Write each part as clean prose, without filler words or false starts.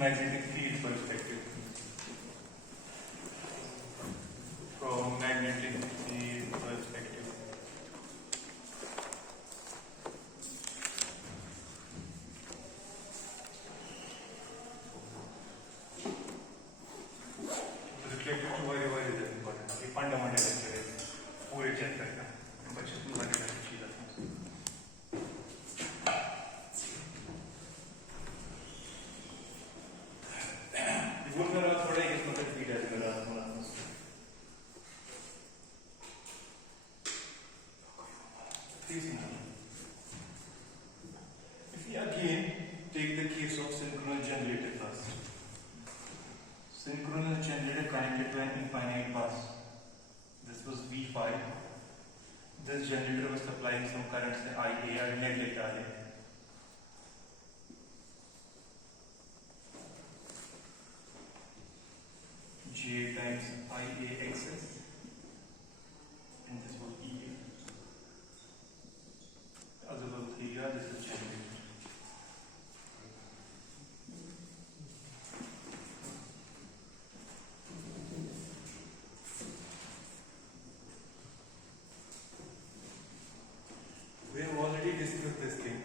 magnetic field perspective. From magnetic field perspective. Reflective to why is it important? ये fundamental lecture है पूरे chapter का. बच्चे तुम आगे जाके चीज़ आती हैं. वो मेरा थोड़ा इस मतलब फीड है मेरा थोड़ा. If we again take the case of synchronous generator first. Synchronous generator connected to an infinite bus. This was V5. This generator was supplying some current, say IA or net RA. J times IA excess, and this was EA. Other than theta, this is generator. We have already discussed this thing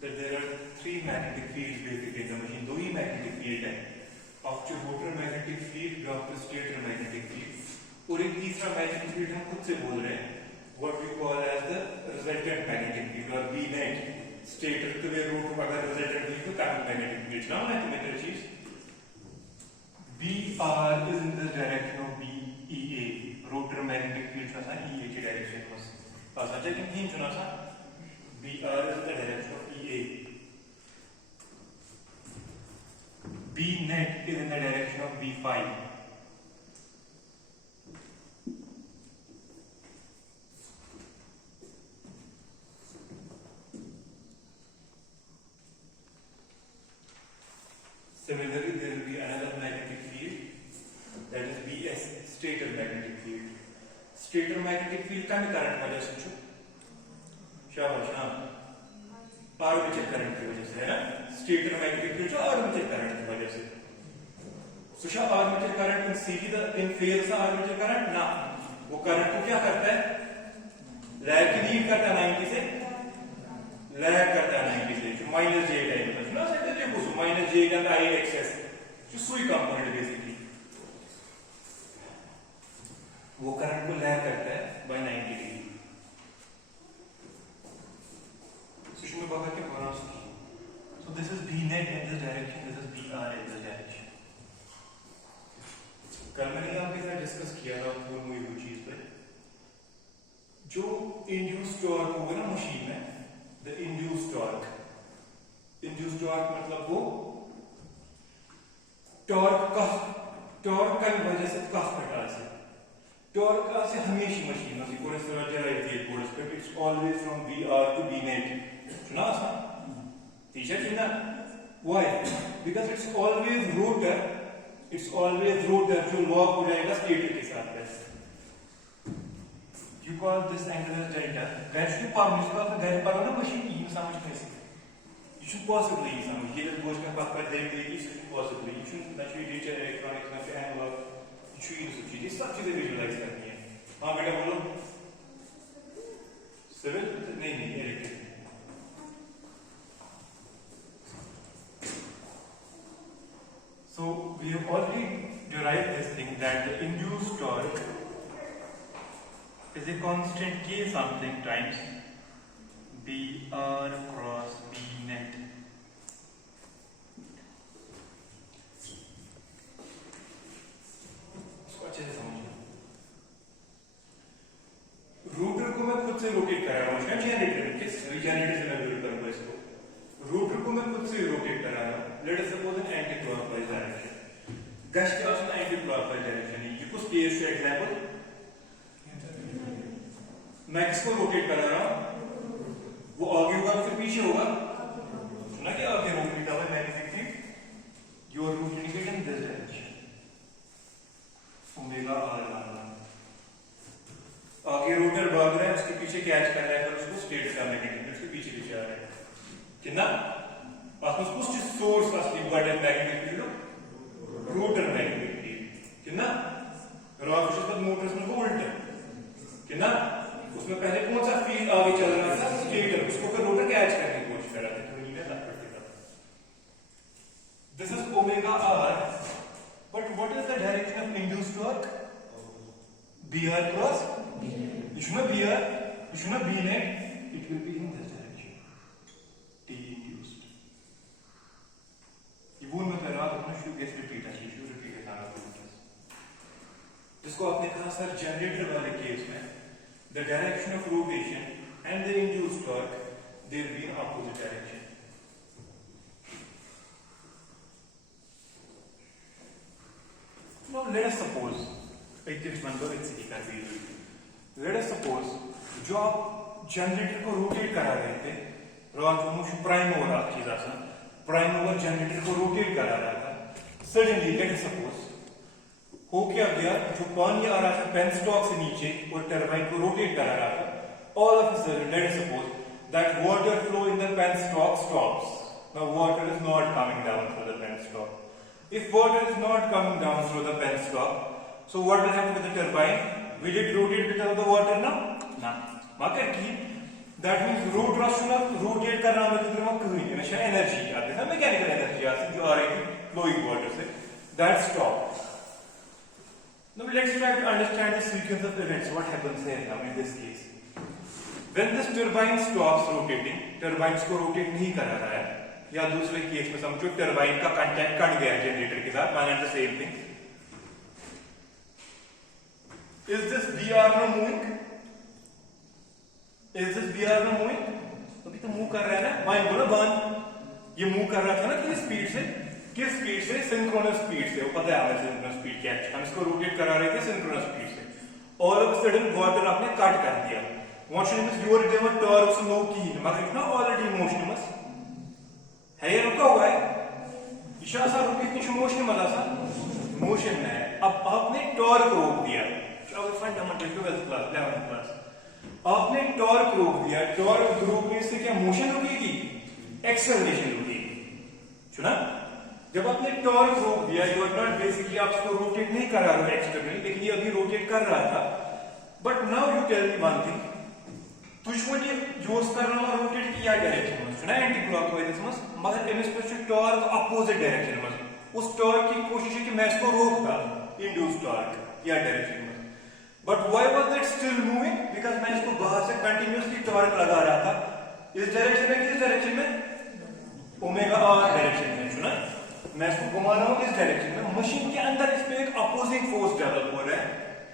that there are three magnetic fields basically in the machine. दो ही magnetic field है. Of rotor magnetic field, drop stator magnetic field. और एक तीसरा magnetic field हम खुद से बोल रहे हैं. What we call as the resultant magnetic field or B net. Stator के लिए rotor अगर resultant field तो current magnetic field ना होना तुम्हें तो चीज. BR is in the direction of BEA. Rotor magnetic field का सा EA की direction में. ऐसा चेकिंग थीम चुना सा. BR is in the direction of EA. B net is in the direction of B5. Similarly, there will be another magnetic field that is BS, stator magnetic field. Stator magnetic field का भी current वजह से छो शाबाश हाँ armature current की वजह से है ना स्टेटर मैग्नेटिक फील्ड जो आर्मेचर करंट की वजह से सुशा आर्मेचर करंट इन सीधी इन फेज सा आर्मेचर करंट ना वो करंट को क्या करता है लैग की लीड करता है 90 से लैग करता है 90 से जो माइनस जे टाइप का ना सेट है वो माइनस जे का आई एक्सेस जो सुई कंपोनेंट बेसिकली वो करंट को लैग करता है by 90 degree. So this is B net in this direction, this is BR in this direction. कल मैंने आपके साथ डिस्कस किया था फोन हुई वो चीज पे जो इंड्यूस टॉर्क होगा ना मशीन में द इंड्यूस टॉर्क मतलब वो टॉर्क का वजह से कफ घटा से टॉर्क का से हमेशा मशीन में कोई तरह डेराइव किया कोर्स पे it's always from BR to B net. सुना सा टीचर थी ना why because it's always rotor जो लॉक हो जाएगा स्टेटर के साथ बस you call this angle as delta that's the problem इसका तो घर पर ना मशीन ये समझ कैसे you should possibly समझ ये जब बोझ में पास पर देख ली you should possibly you should naturally teacher electronics में से analog you should use चीजें सब चीजें विजुअलाइज करनी है हाँ बेटा बोलो सिविल नहीं electric. So we have already derived this thing that the induced torque is a constant K something times BR cross B net. इसको अच्छे से समझिए. रोटर को मैं खुद से रोटेट कर रहा हूँ जनरेटर किस जनरेटर से मैं रोटेट करूँगा इसको रोटर को मैं खुद से रोटेट कर रहा हूँ. Let us suppose an anti-clockwise direction. Gush क्या उसका anti-clockwise direction है. ये कुछ केस से एग्जाम्पल मैं किसको रोटेट कर रहा हूँ वो आगे होगा फिर पीछे होगा सुना क्या आगे रोटेट हुआ magnetic field you are rotating in this direction omega r आगे रोटर भाग रहा है उसके पीछे कैच कर रहा है और उसको स्टेटर का मैग्नेटिक फील्ड उसके पीछे आ रहा है कितना पास में कुछ सोर्स असली गड magnetic field rotor magnetic field कितना रॉक जिस पर मोटर्स में उल्टा कितना उसमें पहले कौन सा फील्ड आगे चल रहा था स्टेटर उसको फिर रोटर कैच करने की कोशिश कर रहा था तो नीचे तक पड़ता this is omega R but what is the direction of induced torque br cross you should not b net it will be in this direction t induced ये वो मैं कह रहा हूं शुरू कैसे रिपीट है शुरू रिपीट है सारा कुछ जिसको आपने कहा सर जनरेटर वाले केस में the direction of rotation and the induced torque they will be in opposite direction now let us suppose let us suppose जो आप जनरेटर को रोटेट करा रहे थे प्राइम ओवर चीज प्राइम ओवर जनरेटर को रोटेट करा रहा था सडनली लेट अस सपोज हो क्या गया जो पानी आ रहा था पेन स्टॉक से नीचे और टरबाइन को रोटेट करा रहा था all of a sudden let us suppose that water flow in the penstock stops now water is not coming down through the penstock if water is not coming down through the penstock so what will happen with the turbine will it rotate because of the water now na magar ki that means rotor shuna rotate karna मतलब वो कोई inertia energy आती है mechanical energy आती है जो आ रही है फ्लोइंग वाटर से that stop now let's try to understand the sequence of events what happens here now in this case when this turbine stops rotating turbines को rotate नहीं कर रहा है या दूसरे केस में समझो टरबाइन का कांटेक्ट कट गया जनरेटर के साथ मान the same thing Is this BR now moving? Is this BR now moving? अभी तो मूव कर रहा है ना माइंड बोला बंद ये मूव कर रहा था ना किस स्पीड से सिंक्रोनस स्पीड से वो पता है हमें सिंक्रोनस स्पीड क्या है हम इसको रोटेट करा रहे थे सिंक्रोनस स्पीड से all of a sudden water आपने कट कर दिया मोशन में योर डेवर टॉर्क नो की मगर इतना ऑलरेडी मोशनमस है ये रुका हुआ है इशा सा रुकी कुछ मोशन मजा सा मोशन में है अब आपने टॉर्क रोक दिया fundamental 12th class 11th class आपने टॉर्क रोक दिया टॉर्क रोकने से क्या मोशन रुकेगी एक्सेलरेशन रुकेगी सुना जब आपने टॉर्क रोक दिया यू आर नॉट बेसिकली आप इसको रोटेट नहीं कर रहा हो एक्सटर्नली लेकिन ये अभी रोटेट कर रहा था but now you tell me one thing तुझको ये जो कर रहा हूं रोटेट किया डायरेक्शन में सुना एंटी क्लॉकवाइज समझ मगर इनमें स्पेशल टॉर्क अपोजिट डायरेक्शन में उस टॉर्क की कोशिश है कि मैं इसको रोकता इंड्यूस टॉर्क या डायरेक्शन में But why was it still moving? Because मैं इसको बाहर से continuously टॉर्क लगा रहा था इस डायरेक्शन में किस डायरेक्शन में ओमेगा आर डायरेक्शन में सुना मैं इसको घुमा रहा हूं इस डायरेक्शन में मशीन के अंदर इस पे एक अपोजिंग फोर्स डेवलप हो रहा है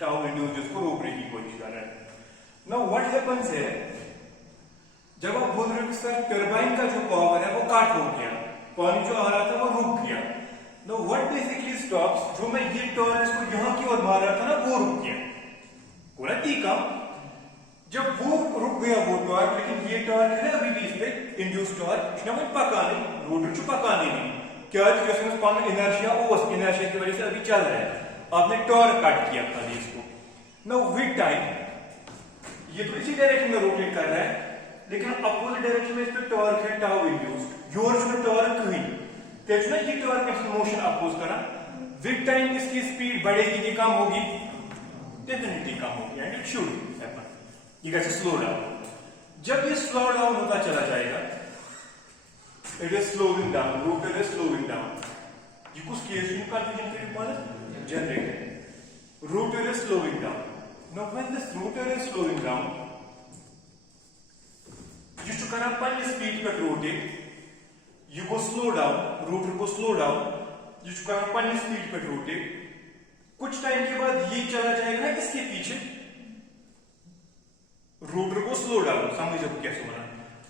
टाउ इंड्यूस जिसको रोकने की कोशिश कर रहा है नाउ व्हाट हैपेंस है जब आप बोल रहे हो कि सर टरबाइन का जो पावर है वो कट हो गया पानी जो आ रहा था वो रुक गया नाउ व्हाट बेसिकली स्टॉप्स जो मैं ये टॉर्क इसको यहां की ओर मार रहा था ना वो रुक गया काम जब वो रुक गया वो टॉर्क लेकिन ये टॉर्क है अभी भी इस पे इंड्यूस टॉर्क इसने कोई पका नहीं रोटर जो पकाने नहीं क्या जिसमें पान इनर्शिया उस इनर्शिया की वजह से अभी चल रहा है आपने टॉर्क कट किया खाली इसको नाउ विद टाइम ये तो इसी डायरेक्शन में रोटेट कर रहा है लेकिन अपोजिट डायरेक्शन में इस पे टॉर्क है टाउ इंड्यूस्ड योर जो टॉर्क हुई तो ये टॉर्क में मोशन अपोज करा विद टाइम इसकी स्पीड बढ़ेगी कि कम होगी डेफिनेटली कम होगी एंड इट शुड हैपन ये कैसे स्लो डाउन जब ये स्लो डाउन होता चला जाएगा it is slowing down rotor is slowing down ये कुछ केस में कंफ्यूजन क्रिएट माने generator rotor is slowing down now when this rotor is slowing down you should करना पहले स्पीड पे rotate you go slow down rotor को slow down you should करना पहले स्पीड पे रोटेट कुछ टाइम के बाद ये चला जाएगा ना इसके पीछे रोटर को स्लो डाउन समझ जब कैसे बना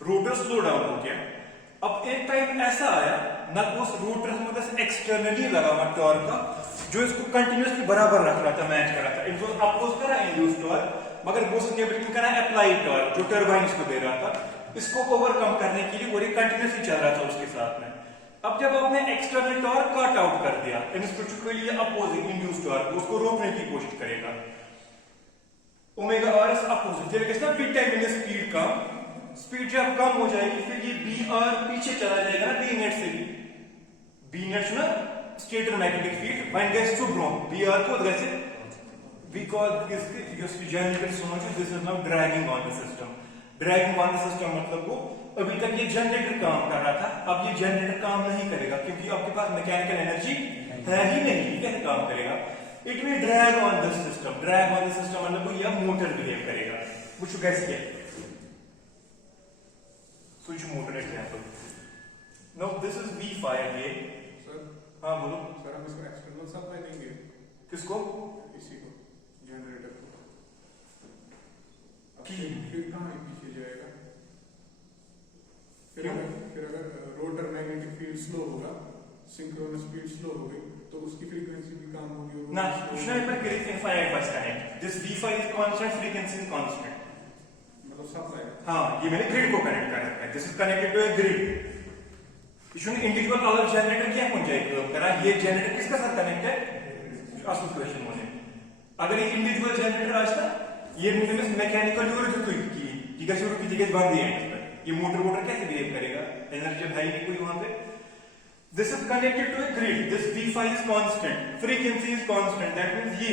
रोटर स्लो डाउन हो गया अब एक टाइम ऐसा आया ना उस रोटर में एक्सटर्नली लगा हुआ टॉर्क का जो इसको कंटिन्यूअसली बराबर रख रहा था मैच कर रहा था इनको अपोज करा इंड्यूस टॉर्क मगर बोस ने करा अप्लाई टॉर्क जो टरबाइन इसको दे रहा था इसको ओवरकम करने के लिए वो कंटिन्यूअसली चल रहा था उसके साथ में अब जब आपने एक्सटर्नल टॉर्क कट आउट कर दिया के लिए अपोजिंग इंड्यूस टॉर्क उसको रोकने की कोशिश करेगा ओमेगा आर इज अपोजिट जब Kisna big time in speed come speed जब कम हो जाएगी फिर ये बी आर पीछे चला जाएगा ना बी नेट से बी नेट ना स्टेटर मैग्नेटिक फील्ड वन गैस टू ब्रो बी आर को गैसे because this generator so much this is now dragging on the system मतलब वो अभी तक ये जनरेटर काम कर रहा था, अब ये जनरेटर काम नहीं करेगा क्योंकि आपके पास मैकेनिकल एनर्जी है ही नहीं, कैसे काम करेगा? It will drag on the system मतलब वो यह मोटर बिहेव करेगा। कुछ गैस क्या switch motor example. Now this is V5 ये सर। हाँ बोलो सर, हम इसको एक्सटर्नल सप्लाई देंगे किसको? इसी को जनरेटर को। की फिर कहाँ पीछे जाएगा? फिर अगर रोटर मैग्नेटिक फील्ड स्लो होगा, सिंक्रोनस स्पीड स्लो हो गई तो उसकी फ्रीक्वेंसी भी कम होगी। ना कुछ नहीं पर correct infinite bus connect this V5 is constant, frequency is constant, मतलब सप्लाई। हाँ ये मैंने ग्रिड को कनेक्ट कर रखा है, this is connected to a grid. इसमें इंडिविजुअल अलग जनरेटर क्या कौन जाएगा करा, ये जनरेटर किसका साथ कनेक्ट है? असल क्वेश्चन होने अगर ये इंडिविजुअल जनरेटर आज था ये मुझे मैकेनिकल यूनिट तो की ठीक है, शुरू की जगह बांध दिया है, ये मोटर कैसे बिहेव करेगा? एनर्जी है ही नहीं कोई वहां पे। This is connected to a grid, this V5 is constant, frequency is constant, that means ये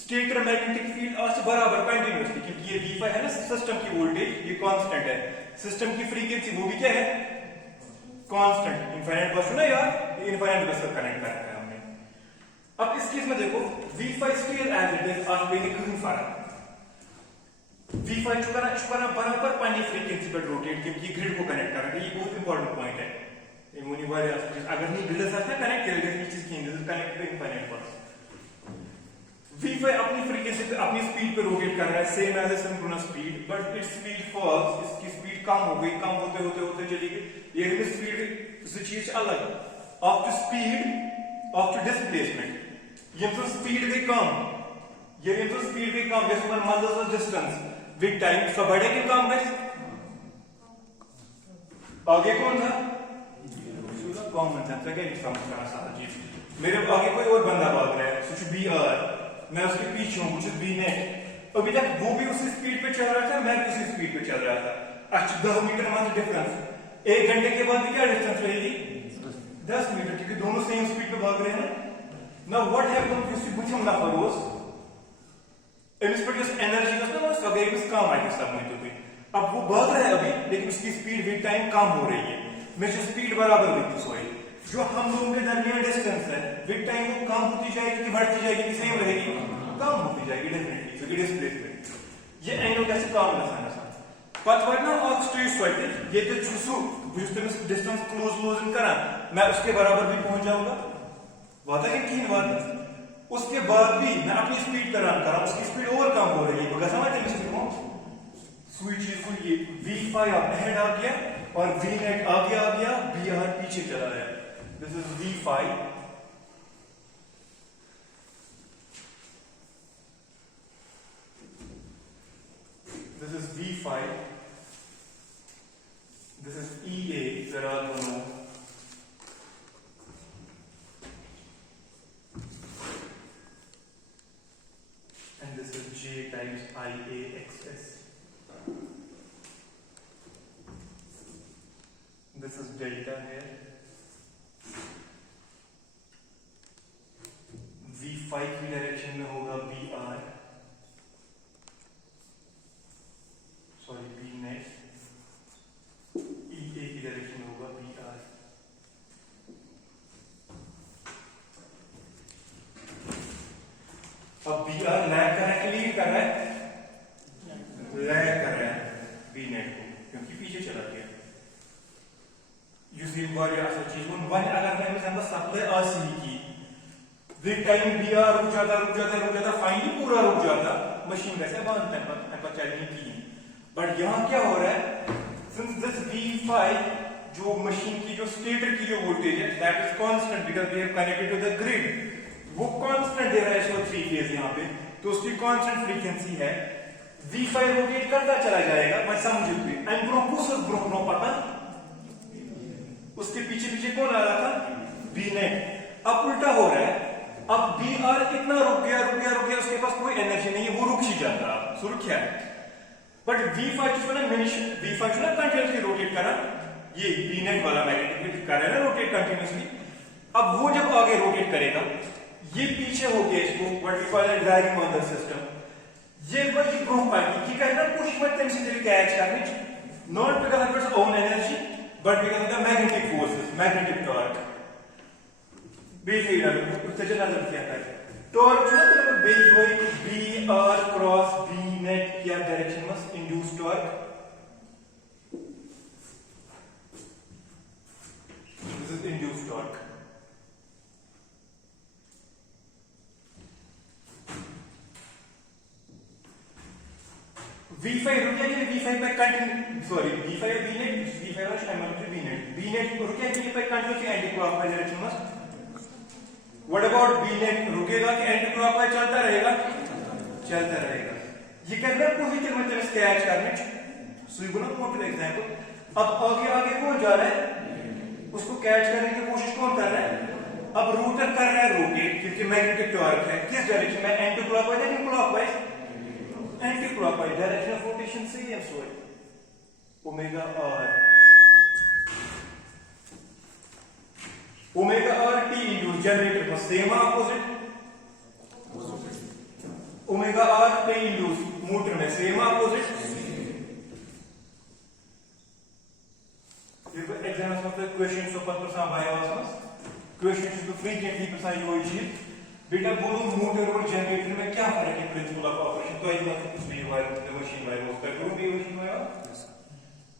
स्टेटर मैग्नेटिक फील्ड आज बराबर कंटीन्यूअसली, क्योंकि ये V5 है ना सिस्टम की वोल्टेज ये कांस्टेंट है, सिस्टम की फ्रीक्वेंसी वो भी क्या है? कांस्टेंट। इनफाइनाइट बस ना यार, इनफाइनाइट बस को कनेक्ट कर रखा है हमने। अब इस केस में देखो V5 still as it is, आप देखिए कहीं फर्क V5 चुका बराबर पानी फ्रीक्वेंसी पर रोटेट, क्योंकि ग्रिड को कनेक्ट कर रहा है, ये बहुत इंपॉर्टेंट पॉइंट है। ये मुनी वाले अगर नहीं ग्रिड साथ में कनेक्ट करेगा ये चीज की कनेक्ट टू इनफाइनाइट बस। V5 अपनी फ्रीक्वेंसी पे अपनी स्पीड पे रोटेट कर रहा है same as a synchronous speed, but its speed falls, इसकी स्पीड कम हो गई, कम होते होते होते चली गई। ये स्पीड से चीज अलग of to speed of to displacement, ये तो स्पीड गई कम, ये तो स्पीड गई कम, जैसे वन मान डिस्टेंस विद टाइम सब बढ़े क्यों काम बस? आगे कौन था? कॉमन सेंस है, क्या समझना सारा चीज। मेरे आगे कोई और बंदा भाग रहा है, कुछ BR, मैं उसके पीछे हूं, कुछ B नेट। अभी तक वो भी उसी स्पीड पे चल रहा था, मैं भी उसी स्पीड पे चल रहा था। अच्छा 10 मीटर मात्र डिफरेंस, 1 घंटे के बाद क्या डिस्टेंस रहेगी? 10 मीटर, क्योंकि दोनों सेम स्पीड पे भाग रहे हैं। Now what happens if you become नफरोस इस पर जो एनर्जी का ना सगेर में काम आएगी सब में, तो अब वो भाग रहा है अभी, लेकिन उसकी स्पीड विद टाइम कम हो रही है, मेजर स्पीड बराबर होगी। सॉरी जो हम लोगों के दरमियान डिस्टेंस है विद टाइम वो कम होती जाएगी कि बढ़ती जाएगी कि सेम रहेगी? कम होती जाएगी डेफिनेटली, क्योंकि डिस्प्लेसमेंट ये एंगल कैसे काम करना है पत वरना ऑक्सट्रीज सोते ये तो छुसु बुझते डिस्टेंस क्लोज इन करा मैं उसके बराबर भी पहुंच जाऊंगा, वादा है कि बात। उसके बाद भी मैं अपनी स्पीड पर रन कर रहा हूं, उसकी स्पीड और कम हो रही है, बगा समझ रहे हो? स्विच चीज को ये V5 अहेड आ गया और V नेट आगे आ गया, BR पीछे चला गया। This is V5, this is V5, this is EA, जरा दोनों and this is J times IAXS. This is delta here. V5 की डायरेक्शन में होगा BR, sorry B net, EA की डायरेक्शन में होगा BR। अब BR लैग कर रहा है कि लीड कर रहा है? लैग कर रहा है B नेट को, क्योंकि पीछे चला गया। यूसी वारिया ऐसा चीज वन अगर मैं समझ सप्लाई आसी की विद टाइम BR रुक जाता फाइनली पूरा रुक जाता, मशीन वैसे बंद है पर चलनी की। बट यहां क्या हो रहा है, सिंस दिस V5 जो मशीन की जो स्टेटर की जो वोल्टेज है that is constant because we have connected to the grid, वो कांस्टेंट दे रहा है इसको 3 फेज यहां पे, तो उसकी कांस्टेंट फ्रीक्वेंसी है। V5 रोटेट करता चला जाएगा, मैं समझ गई एंड ब्रोनो पता उसके पीछे कौन आ रहा था? B net. अब उल्टा हो रहा है, अब BR इतना रुक गया उसके पास कोई एनर्जी नहीं है, वो रुक ही जाता सुरक्षा है। बट V5 जो ना V5 जो ना कंटिन्यूअसली रोटेट करा, ये B नेट वाला मैग्नेटिक फील्ड कर रहा है ना रोटेट कंटिन्यूअसली, अब वो जब आगे रोटेट करेगा, ये पीछे हो गया, इसको what we call it dragging on the system, ये वही ग्रुप आएगी, ये कहना कुछ मत कंसीडर कैच करने, not because of its own energy but because of the magnetic forces, magnetic torque. बेफिक्र उत्तेजन नजर क्या है टॉर्क जो है ना बेज होई B R cross B net क्या डायरेक्शन में induce torque, this is induce torque. V5 रुक गया, V5 पे continue, sorry V5 V net, V5 और ML V net, V net रुक गया कि पे कंटिन्यू एंटी क्लॉकवाइज डायरेक्शन में। व्हाट अबाउट B नेट, रुकेगा कि एंटी क्लॉकवाइज चलता रहेगा? चलता रहेगा। ये कहना पॉजिटिव मतलब स्केच करने, so you gonna motor example. अब आगे आगे कौन जा रहा है, उसको कैच करने की कोशिश कौन कर रहा है? अब रूटर कर रहा है रोटेट, क्योंकि मैग्नेटिक टॉर्क है, किस डायरेक्शन में? एंटी क्लॉकवाइज या clockwise? Anticlockwise direction of rotation same so omega R T induce generator का same opposite, omega R T induce motor में सेम अपोजिट। ये एग्जाम्स में क्वेश्चन सो पत्र सा बायोस क्वेश्चन तो फ्रीक्वेंटली पसा यो चीज बेटा बोलो मोटर और जनरेटर में क्या फर्क है प्रिंसिपल ऑफ ऑपरेशन, तो ये बात कुछ भी वायर मशीन वायर उसका करो भी मशीन वायर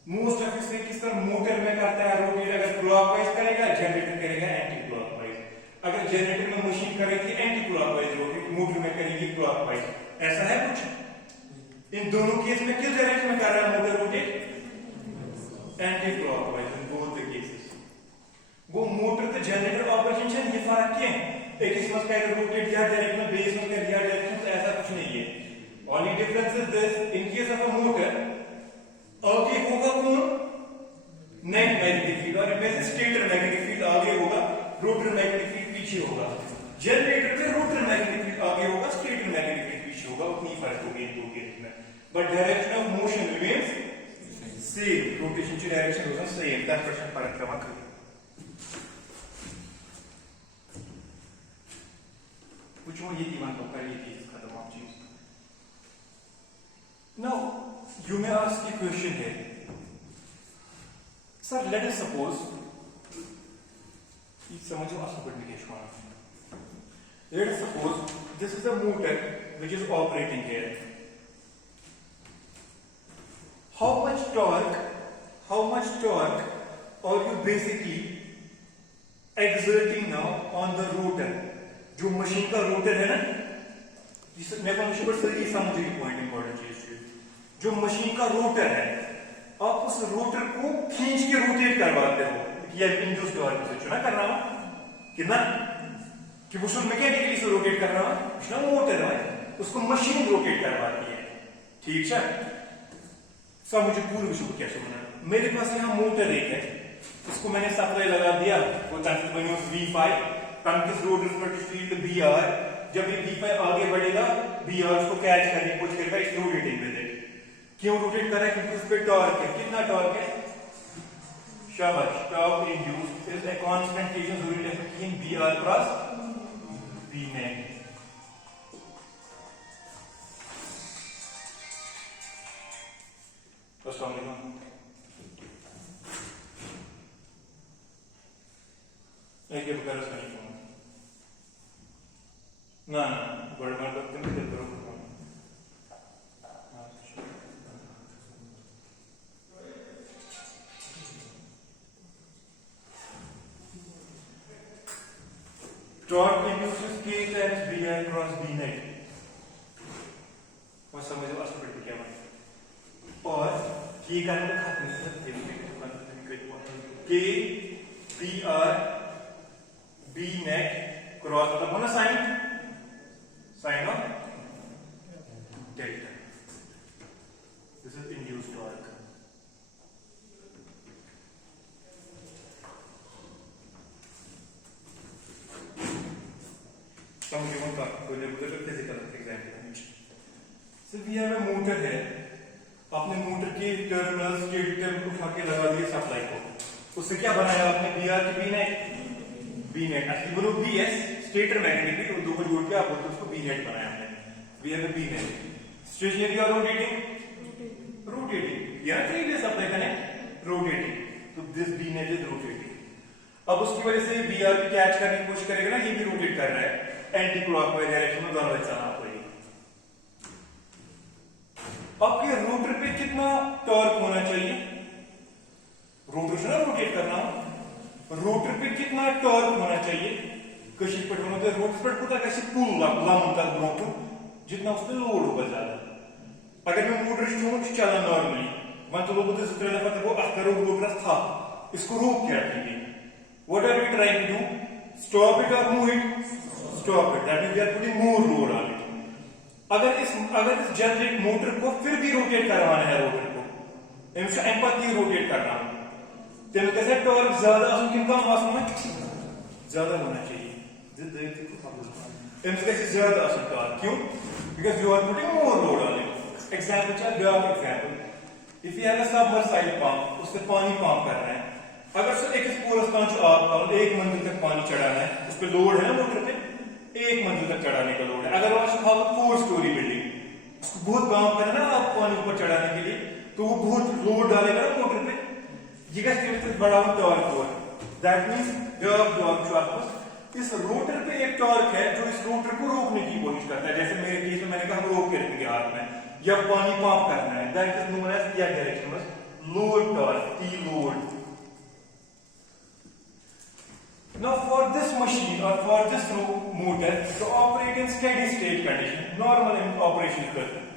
मोस्ट ऑफ इससे किस तरह मोटर में करता है रोटेट, अगर क्लॉकवाइज करेगा जनरेटर करेगा एंटी क्लॉकवाइज, अगर जनरेटर में मशीन करेगी एंटी क्लॉकवाइज रोटेट, मोटर में करेगी क्लॉकवाइज, ऐसा है कुछ? इन दोनों केस में किस डायरेक्शन में कर रहा है motor rotate? Anti clockwise in both the cases. वो मोटर तो जनरेटर ऑपरेशन से ये फर्क क्या है, एक इसमें का रोटेट या डायरेक्शन में बेस में कर दिया डायरेक्शन, तो ऐसा कुछ नहीं है। Only difference is this, in case of a motor आगे होगा कौन? नेट मैग्नेटिक फील्ड, और इनमें से स्टेटर मैग्नेटिक फील्ड आगे होगा, रोटर मैग्नेटिक फील्ड पीछे होगा। जनरेटर में रोटर मैग्नेटिक फील्ड आगे होगा, स्टेटर मैग्नेटिक फील्ड पीछे होगा, उतनी फर्क होगी इन दो केस में, but direction of motion remains same, rotation की डायरेक्शन होगा सेम, 10% फर्क कमा कर। कुछ वो ये दीवान तो कर ये चीज खत्म आप चीज। Now you may ask the question here, sir, let us suppose समझो aspect, let us suppose this is a motor which is operating here. How much torque are you basically exerting now on the rotor? जो machine का rotor है ना, मैं ये समझिए point important चीज, जो मशीन का रोटर है आप उस रोटर को खींच के रोटेट करवाते हो, या इंड्यूस टॉर्क से चुना कर रहा हूं कितना कि वो शुद्ध मैकेनिकली से रोटेट कर रहा हूं, इसका मोटर है उसको मशीन रोटेट करवाती है, ठीक है? सब मुझे पूर्ण विषय को कैसे बनाना, मेरे पास यहाँ मोटर एक है, इसको मैंने सप्लाई लगा दिया, वो V5 किस रोटर पर फील्ड बी आर, जब ये V5 आगे बढ़ेगा बी आर उसको कैच करने की कोशिश करेगा, इस रोटेटिंग में दे क्यों रोटेट कर रहा है? क्योंकि उस पे टॉर्क है, कितना टॉर्क है? शाबाश, torque induced is a constant tension between B R cross B net. एक बगैर उसका नहीं ना बड़े मार करते हैं जब करो torque induces K times B I cross B net, और समझो आस्पेक्ट क्या है, और ये करने का खाते K B R B net cross मतलब होना sine of delta, this is induced torque. Physical example, सिर्फ ये में मोटर है, आपने मोटर के टर्मिनल्स के उठा के लगा दिए सप्लाई को, उससे क्या बनाया आपने? बी आर की बी बी नेट एक्चुअली बोलो B S stator magnetic field, उन दो को जोड़ के आप बोलते हो उसको बी नेट बनाया हमने। We have B net stationary और रोटेटिंग, रोटेटिंग या प्रीवियस शब्द है कनेक्ट रोटेटिंग, तो this B net is rotating. अब उसकी वजह से बी आर भी कैच करने की कोशिश करेगा ना, ये भी रोटेट कर रहा है एंटी क्लॉकवाइज डायरेक्शन में, दोनों चलना आपको। आपके रोटर पे कितना टॉर्क होना चाहिए, रोटर से ना रोटेट करना, रोटर पे कितना टॉर्क होना चाहिए, कशी पे रोटर पे पूरा कैसे पुल लामता ब्रोकर जितना उस पे लोड होगा ज्यादा। अगर मैं मोटर स्टोन चला नॉर्मली मान तो लोगों से पता वो अखरो रोटर था, इसको रोक के रखेंगे। What are we trying to do, stop it और move it, stop it, that means we are putting more load on it. अगर इस जनरेट मोटर को फिर भी रोटेट करवाना है, रोटर को एम्पैथी रोटेट करना तेल कैसे टॉर्क ज्यादा आसुन कम आसुन ज्यादा होना चाहिए, कैसे ज्यादा आसुन टॉर्क, क्यों, because you are putting more load on it. Example चल ब्याक example, if you have a submersible pump, उससे पानी पंप कर रहे हैं, अगर सो एक पूरा स्पंज आप एक मंजिल तक पानी चढ़ाना है, उस पे लोड है ना मोटर पे, एक मंजिल तक चढ़ाने का लोड है। अगर वहां 4 स्टोरी बिल्डिंग, उसको बहुत काम करना है आप पानी ऊपर चढ़ाने के लिए, तो वो बहुत लोड डालेगा ना मोटर पे, ये कैसे बड़ा टॉर्क हो, दैट मींस टॉर्क। इस रोटर पे एक टॉर्क है जो इस रोटर को रोकने की कोशिश करता है, जैसे मेरे केस में मैंने कहा रोक के रखेंगे हाथ में, या पानी पंप करना है, दैट इज नोन एज या डायरेक्शन में load torque, T load. Now for this machine or for this motor to operate in steady state condition, normal operation करते हैं,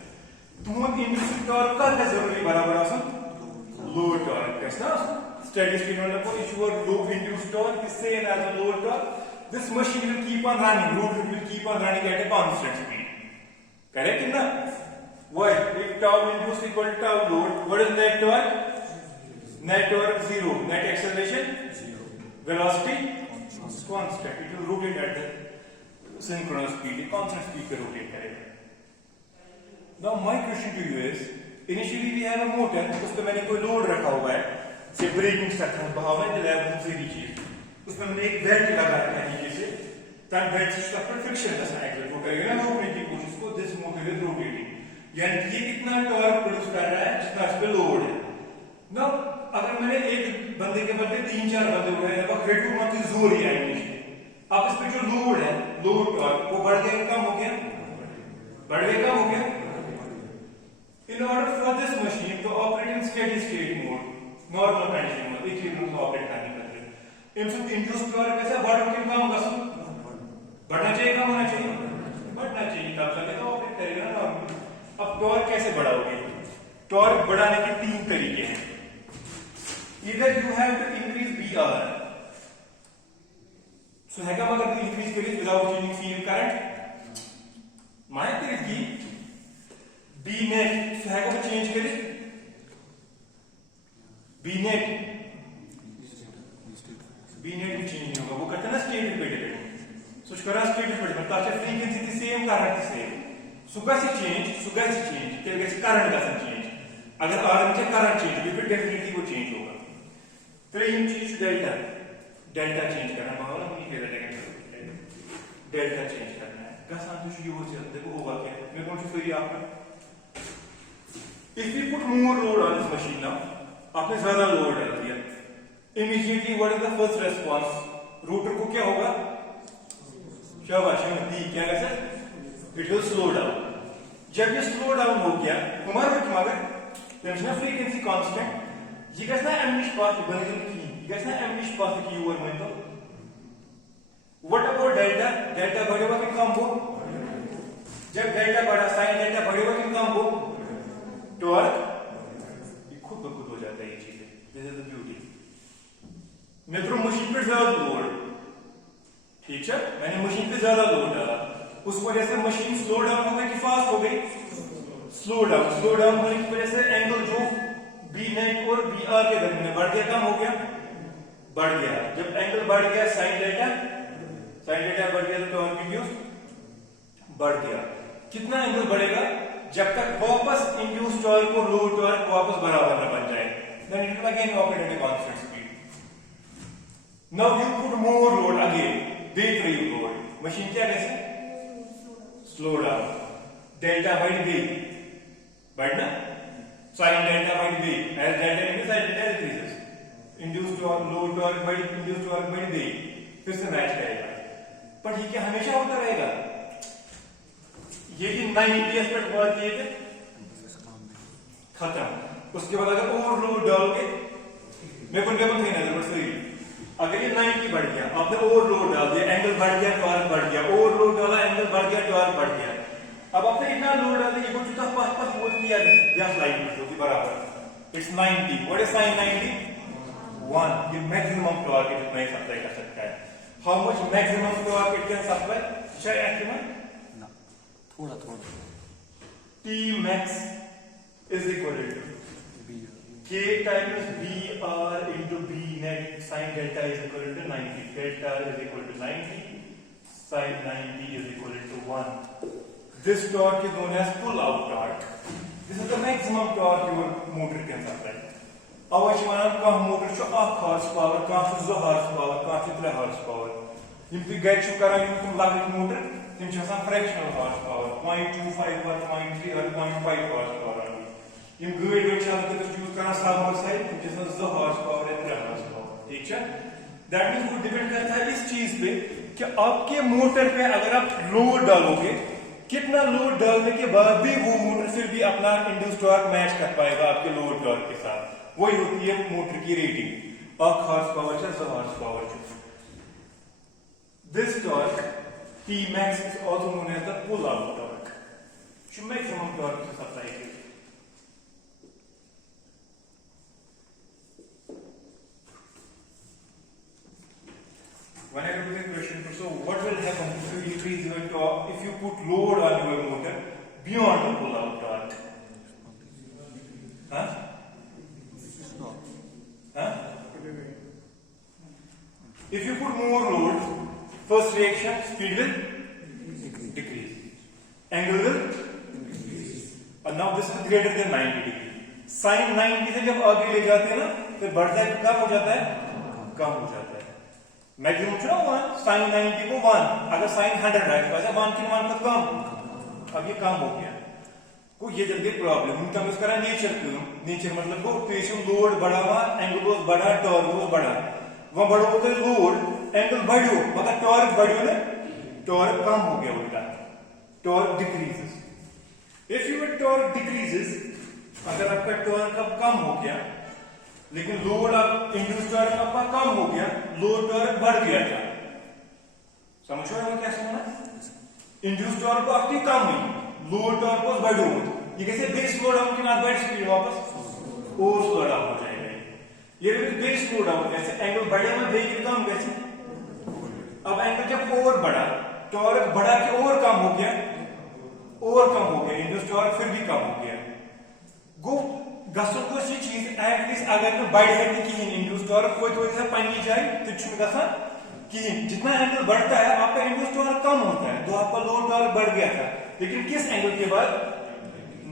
तो इंड्यूस्ड टॉर्क का जरूरी बराबर आसन लोड टॉर्क कैसा steady state मतलब कोई इशू और low induced torque is same as a load torque. This machine will keep on running, rotor will keep on running at a constant speed. Correct ना? Why? If tau induced equal to tau load, what is net torque? Net torque 0, net acceleration 0, velocity constant. It will rotate at the synchronous speed, constant speed पे rotate करेगा। Now my question to you is, initially we have a motor, उस पे मैंने कोई load रखा हुआ है, से ब्रेकिंग स्ट्रक्चर भावना जलाया दूसरी चीज, उसमें मैंने एक बेल्ट लगा रखा है नीचे से, ताकि बेल्ट से स्ट्रक्चर फ्रिक्शन का साइकिल को करेगा ना रोकने की कोशिश को, दिस मोटर इज रोटेटिंग, यानी कि ये कितना टॉर्क प्रोड्यूस कर रहा है जितना इस पे लोड है। Now अगर मैंने एक बंदे के बदले 3-4 बंदे उठाए हैं, अब हेड मत जोर ही आएंगे, अब इस पे जो लोड है, लोड टॉर्क वो बढ़ गया कम हो गया, बढ़ गया कम हो गया। In order for this machine to operate in steady state mode, normal condition में इक्विलिब्रियम में ऑपरेट करने के लिए इनसे इंड्यूस्ड टॉर्क कैसे बढ़ के कम होगा, बढ़ना चाहिए कम होना चाहिए, बढ़ना चाहिए, तब जाके तो ऑपरेट करेगा नॉर्मली। अब टॉर्क कैसे बढ़ाओगे, टॉर्क बढ़ाने के 3 तरीके हैं। Either you have to increase BR, so है क्या मतलब increase करिए without changing field current, माने तेरे की B net, so है क्या चेंज करिए B net भी चेंज नहीं होगा, वो करते हैं ना स्टेट पे डिपेंड, स्विच करा स्टेट पे डिपेंड, ताकि फ्रीक्वेंसी की सेम करंट की सेम, सुगा से चेंज तेरे कैसे करंट का चेंज, अगर आर में करंट चेंज भी फिर डेफिनेटली वो चेंज होगा। तीन चीज डेल्टा चेंज करना मामला मुझे कह रहा है, डेल्टा चेंज करना है कैसा कुछ ये हो जाता, देखो होगा क्या, मैं कौन सी फिर आपने if you put more load on this machine now, आपने ज्यादा लोड डाल दिया, immediately what is the first response, rotor को क्या होगा, शाबाश दी क्या कैसे, इट विल स्लो डाउन। जब ये स्लो डाउन हो गया हमारा टेंशन फ्रीक्वेंसी कांस्टेंट, ये कैसा एमनिश पाथ बनेगी की, ये कैसा एमनिश पाथ की ओवर में, तो व्हाट अबाउट डेल्टा, डेल्टा बढ़ेगा कि कम हो, जब डेल्टा बढ़ा साइन डेल्टा बढ़ेगा कि कम हो, टॉर्क ये खुद ब खुद हो जाता है, ये चीजें, दिस इज द ब्यूटी। मित्रों मशीन पे ज्यादा लोड, ठीक है, मैंने मशीन पे ज्यादा लोड डाला, उस वजह से मशीन स्लो डाउन हो गई कि फास्ट हो गई, स्लो डाउन होने की वजह से एंगल जो बी नेट और बी आर के दरमियान बढ़ गया कम हो गया, बढ़ गया, जब एंगल बढ़ गया साइन डेल्टा बढ़ गया तो टॉर्क इंड्यूस बढ़ गया। कितना एंगल बढ़ेगा, जब तक वापस इंड्यूस टॉर्क और लोड टॉर्क वापस बराबर न बन जाए, then it will again operate at a constant speed. Now you put more load again, load machine क्या कैसे slow down delta by B बढ़ना sin delta by b as delta increases as delta decreases induced load torque by induced torque by b फिर से match करेगा पर ये क्या हमेशा होता रहेगा ये भी 90 एस्पेक्ट बात किए थे खत्म उसके बाद अगर और लोड डालोगे मेरे को नहीं नजर बस सही अगर ये 90 बढ़ गया आपने और लोड डाल दिया एंगल बढ़ गया टॉर्क बढ़ गया और लोड डाला एंगल बढ़ गया टॉर्क बढ़ गया अब आपने इतना लोड डाल दिया ये कुछ पास वोल्ट किया या स्लाइड में होगी बराबर इट्स 90 व्हाट इज sin 90 1 ये मैक्सिमम टॉर्क इतना ही सप्लाई कर सकता है how much maximum torque it can supply शायद एक्चुअली ना थोड़ा T max is equal to K times VR into B net sin delta is equal to 90 delta is equal to 90 sin 90 is equal to 1 this torque is known as pull out torque. This is the maximum torque your motor can supply. Avashman ka motor chu 1 horsepower, ka 2 horsepower, ka 3 horsepower. Yim tu gate chu karan yum lagit motor, tim chu asan fractional horsepower, 0.25 or 0.3 or 0.5 horsepower. Yim gate chu asan tu use karan summer side, tim chu asan 2 horsepower or 3 horsepower. ठीक है? That means वो depend करता है इस चीज पे कि आपके मोटर पे अगर आप लोड डालोगे कितना लोड डालने के बाद भी वो मोटर फिर भी अपना इंड्यूस्ड टॉर्क मैच कर पाएगा आपके लोड टॉर्क के साथ वही होती है मोटर की रेटिंग 1 हॉर्स पावर से 100 horse power this torque T max is also known as the pull out torque should maximum torque to supply it when I go to the question so what will happen if you increase your torque if you put load on your motor beyond the pull out torque if you put more load first reaction speed will decrease angle will increase and now this is greater than 90 degree sin 90 से जब आगे ले जाते हैं ना फिर बढ़ता है कम हो जाता है कम हो जाता है मैक्सिमम चुना 1 sin 90 को 1 अगर sin 100 है तो ऐसा 1 की 1 तक कम अब ये कम हो गया को ये जल्दी प्रॉब्लम उनका मिस करा नेचर क्यों नेचर मतलब को पेशेंट लोड बढ़ा हुआ एंगल बढ़ा टॉर्क बढ़ा वहां बढ़ो तो लोड एंगल बढ़ो मगर टॉर्क बढ़ो ना टॉर्क कम हो गया उनका torque decreases if your torque decreases अगर आपका टॉर्क अब कम हो गया लेकिन लोड अब इंड्यूस्ड टॉर्क आपका कम हो गया लोड टॉर्क बढ़ गया क्या समझ रहे हो क्या समझना इंड्यूस्ड टॉर्क आपकी कम हुई लोड टॉर्क को बढ़ो ये कैसे बेस लोड डाउन के बाद बढ़ स्पीड वापस और स्लो डाउन हो जाएगा ये बेस स्लो डाउन कैसे एंगल बढ़े में बेस कम कैसे अब एंगल जब और बढ़ा टॉर्क बढ़ा के और कम हो गया इंड्यूस्ड टॉर्क फिर भी कम हो गया गो गसन को सी चीज एटलीस्ट अगर मैं बढ़ है कि इंड्यूस्ड टॉर्क कोई तो पन्नी जाए तो छु गसन कि जितना एंगल बढ़ता है आपका इंड्यूस्ड टॉर्क कम होता है तो आपका लोड टॉर्क बढ़ गया था लेकिन किस एंगल के बाद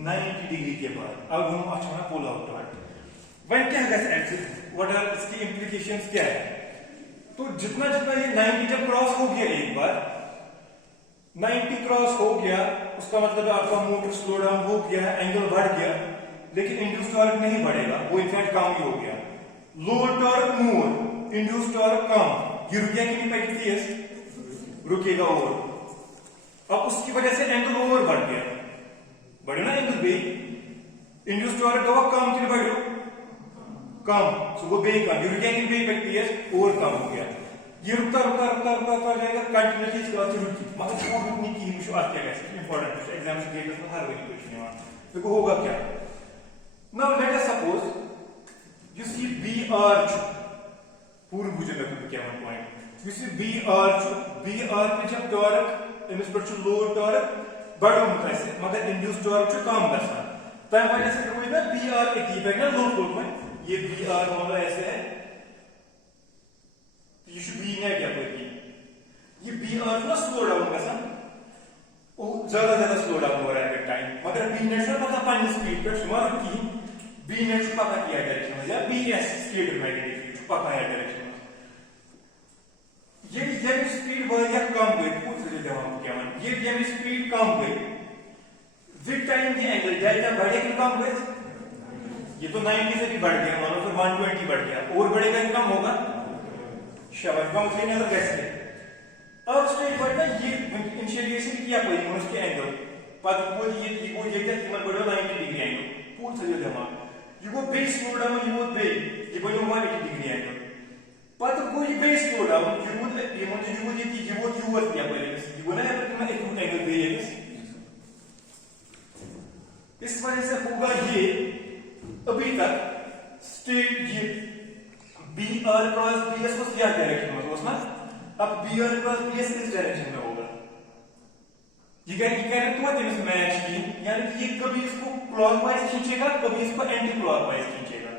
90 डिग्री के बाद अब हम अच्छा पुल आउट टॉर्क व्हेन क्या है व्हाट आर इसकी इंप्लीकेशंस क्या है तो जितना जितना ये 90 जब क्रॉस हो गया एक बार 90 क्रॉस हो गया उसका मतलब आपका मोटर स्लो डाउन हो गया एंगल बढ़ गया लेकिन इंड्यूस्ड टॉर्क नहीं बढ़ेगा वो इनफैक्ट कम ही हो गया लोड टॉर्क मोर इंड्यूस्ड टॉर्क कम ये रुकिया कि नहीं पैकेट रुकेगा और अब उसकी वजह से एंगल और बढ़ गया बढ़े ना एंगल बे इंड्यूस्ड टॉर्क का कम कि बढ़ो कम सो वो बे कम ये रुकिया कि बे पैकेट और कम हो गया ये रुकता जाएगा कंटिन्यूअसली इसके बाद रुकी मगर वो रुकने की इशू आती है कैसे इंपॉर्टेंट एग्जाम से गेट में हर वही क्वेश्चन है देखो होगा क्या Now let us suppose you see B arch पूर्ण भुजन रखने क्या one point you see B arch में जब टॉर्क इमेज पर जो लोड टॉर्क बढ़ो कैसे मगर इंड्यूस टॉर्क जो कम करता तब वजह से कोई ना B arch एक ही ना लोड लोड में ये B arch वाला ऐसे है ये should be ना क्या कोई ये B arch ना स्लो डाउन कैसा वो ज्यादा स्लो डाउन हो रहा है टाइम मगर B नेट से पता पानी स्पीड पर सुमार की B नेट से पता किया डायरेक्शन में या BS स्टेटर मैग्नेटिक फील्ड पता है डायरेक्शन में ये जब स्पीड स्पीड वारिया कम गई पूछ रहे जवाब क्या मान ये जब स्पीड कम गई विद टाइम ये एंगल डेल्टा बढ़े कि कम हुए ये तो 90 से भी बढ़ गया मानो फिर 120 बढ़ गया और बढ़ेगा कि कम होगा शाबाश कम से नजर कैसे अब स्ट्रेट बढ़ना ये इनिशियलाइजेशन किया पड़ी उसके एंगल पद को ये क्या कीमत बढ़ो 90 डिग्री एंगल पूछ रहे जवाब ये वो बेस स्लो डाउन ये वो बे ये बढ़ो 180 डिग्री एंगल पद को ये बेस स्लो डाउन ये मतलब ये वो यूवर किया पहले ये बोला है कि मैं एक एंगल बे इस वजह से होगा ये अभी तक स्ट्रेट ये B R cross B S को क्या डायरेक्शन में होगा अब B R cross B S इस डायरेक्शन में होगा ये कह रहे तो दिन में मैच की यानी कि ये कभी इसको क्लॉकवाइज खींचेगा कभी इसको एंटी क्लॉकवाइज खींचेगा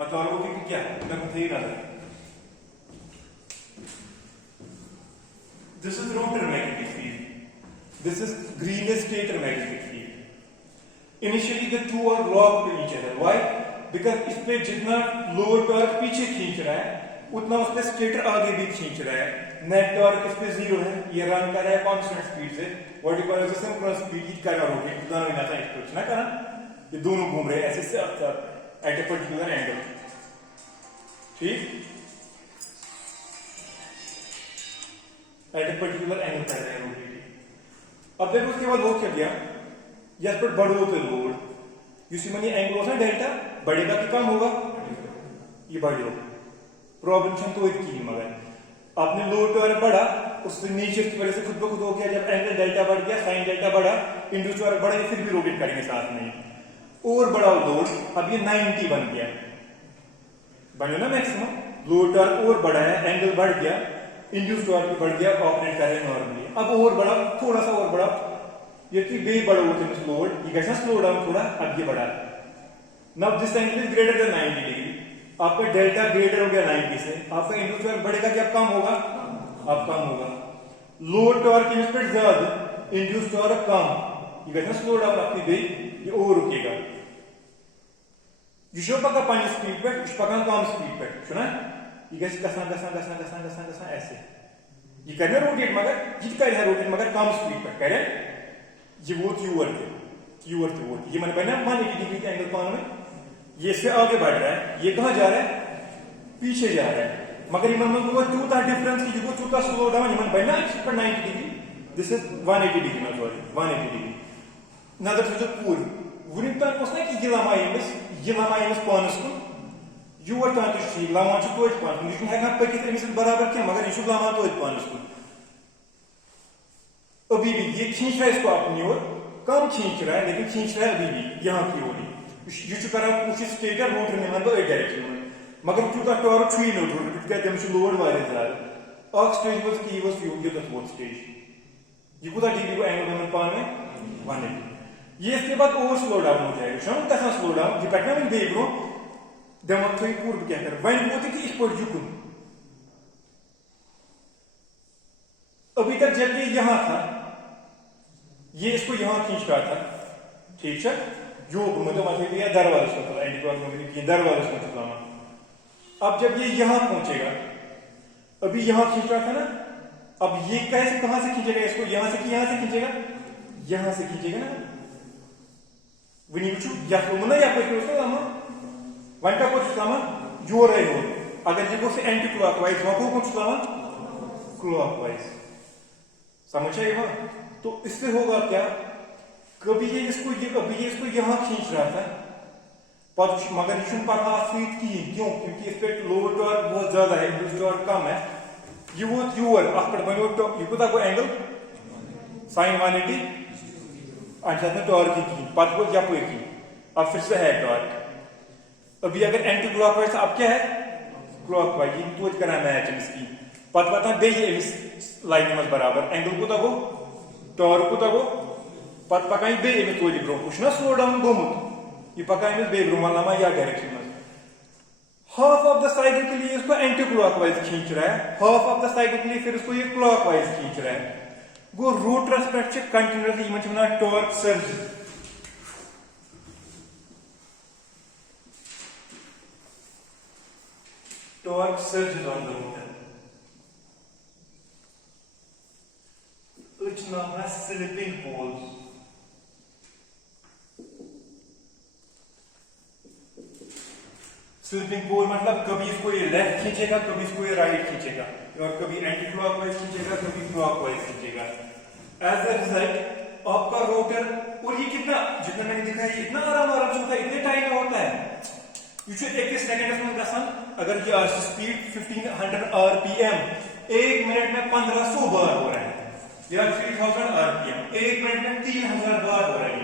मतलब वो कि क्या मैं मुझे ही ना this is rotor magnetic field this is green stator magnetic field Initially the two are locked to each other. Why? Because इस पे जितना लोअर टॉर्क पीछे खींच रहा है उतना उस पे स्टेटर आगे भी खींच रहा है नेट टॉर्क इस पे जीरो है ये रन कर रहा है कांस्टेंट स्पीड से what you call as synchronous speed कर रहा होगा दोनों में ना एक ना करा ये दोनों घूम रहे हैं ऐसे से एट ए पर्टिकुलर एंगल ठीक एट ए पर्टिकुलर एंगल कर रहे हैं रोटेटिंग अब देखो उसके बाद वो क्या किया या पर बढ़ो तो लोड यू सी मनी एंगल होता है डेल्टा बढ़ेगा कि कम होगा ये बढ़ेगा प्रॉब्लम तो इतनी मगर आपने लोड टॉर्क बढ़ा उससे नीचे की वजह से खुद ब खुद हो गया जब एंगल डेल्टा बढ़ गया साइन डेल्टा बढ़ा इंड्यूस टॉर्क बढ़ा फिर भी रोटेट करेंगे साथ में और बड़ा लोड अब ये 90 बन गया बन गया ना मैक्सिमम लोड टॉर्क और बढ़ा है एंगल बढ़ गया इंड्यूस टॉर्क बढ़ गया ऑपरेट कर रहे हैं नॉर्मली अब और बड़ा थोड़ा सा और बड़ा ये कि वे बड़ा होते हैं लोड ये कैसा स्लो डाउन थोड़ा अब ये बढ़ा now this angle is greater than 90 degree आपका डेल्टा ग्रेटर हो गया 90 से आपका इंड्यूस टॉर्क बढ़ेगा कि अब कम होगा अब कम होगा लोड टॉर्क की रिस्पेक्ट ज्यादा इंड्यूस टॉर्क कम ये कैसा स्लो डाउन आपकी वे ये और रुकेगा ये शो पक्का पानी स्पीड पे इस पक्का कम स्पीड पे सुना ये कैसे कसा ऐसे ये करना रोटेट मगर ये कर रहा है रोटेट मगर कम स्पीड पे करे ये वो यूवर थे वो ये मैंने बना 180 डिग्री के एंगल पान में ये इससे आगे बढ़ रहा है ये कहां जा रहा है पीछे जा रहा है मगर ये मन को चूता डिफरेंस की जो चूता स्लो डाउन ये मन बना पर 90 डिग्री दिस इज 180 डिग्री ना सॉरी 180 डिग्री ना that is the pool Voonik तक उसने कि ये लमाइमस पानस को यूवर तक तो लमा छ तो पान लेकिन है पकित मिसल बराबर क्या मगर ये लमा तो पानस को अभी भी ये खींच रहा है इसको अपनी ओर कम खींच रहा है लेकिन खींच रहा है अभी भी यहाँ की ओर ये कर कोशिश स्टेटर रोटर में डायरेक्शन में मगर चूता टॉर्क छुई न रोटर क्या लोड वाले ज्यादा अक स्टेज वाज की वाज ये तो फोर्थ स्टेज ये कुछ डिग्री को एंगल में पान में 180 ये इसके बाद और स्लो डाउन हो जाएगा शाम तक स्लो डाउन ये पटना में देख लो दिमाग थोड़ी पूर्व क्या कर वैन होती कि इस पर झुकूं अभी तक जब ये यहां था ये इसको यहां खींच रहा था ठीक है जो मतलब ये दरवाजा से एंटी की दरवाजा से मतलब अब जब ये यहां पहुंचेगा अभी यहां खींच रहा था ना अब ये कैसे कहां से खींचेगा इसको यहां से कि यहां से खींचेगा यहां से खींचेगा ना वनी वुचु या तो मना या कोई उसको लामा वन का कुछ लामा जो रहे हो अगर ये को से एंटी क्लॉकवाइज वहां को कुछ लामा क्लॉकवाइज समझ आए वहां तो इससे होगा क्या कभी ये इसको यहां खींच रहा था पर मगर ये पता फीट की क्यों क्योंकि इस पे लोड टॉर्क बहुत ज्यादा है इंड्यूस टॉर्क कम है ये वो यूवर अక్కడ बनो तो ये को एंगल sin 180 अच्छा में टॉर्क की पद को क्या कोई की अब फिर से है टॉर्क अभी अगर एंटी क्लॉकवाइज अब क्या है क्लॉकवाइज ये तो करना मैच इसकी पद पता बे ये लाइन में बराबर एंगल को तगो टॉर्क को तगो पद पकाई बे ये तो ब्रो कुछ ना स्लो डाउन गोमुत ये पकाई में बे ब्रो मालमा या डायरेक्शन में हाफ ऑफ द साइकिल के लिए इसको एंटी क्लॉकवाइज खींच रहा है हाफ ऑफ द साइकिल के लिए फिर इसको ये क्लॉकवाइज खींच रहा है गो रोटर स्ट्रक्चर कंटिन्यूअसली ये मतलब torque surge torque surge on the rotor कुछ नाम है स्लिपिंग पोल्स। स्लिपिंग पोल मतलब कभी इसको ये लेफ्ट खींचेगा, कभी इसको ये राइट खींचेगा, और कभी एंटी क्लॉकवाइज खींचेगा, कभी क्लॉकवाइज खींचेगा। एज अ रिजल्ट आपका रोटर, और ये कितना, जितना मैंने दिखाया ये इतना आराम से होता है, इतने टाइम में होता है। यह सेकंड में गसान, अगर ये स्पीड 1500 आरपीएम 1 मिनट में 1500 बार हो रहा है, या 3000 आरपीएम 1 मिनट में 3000 बार हो रहा है।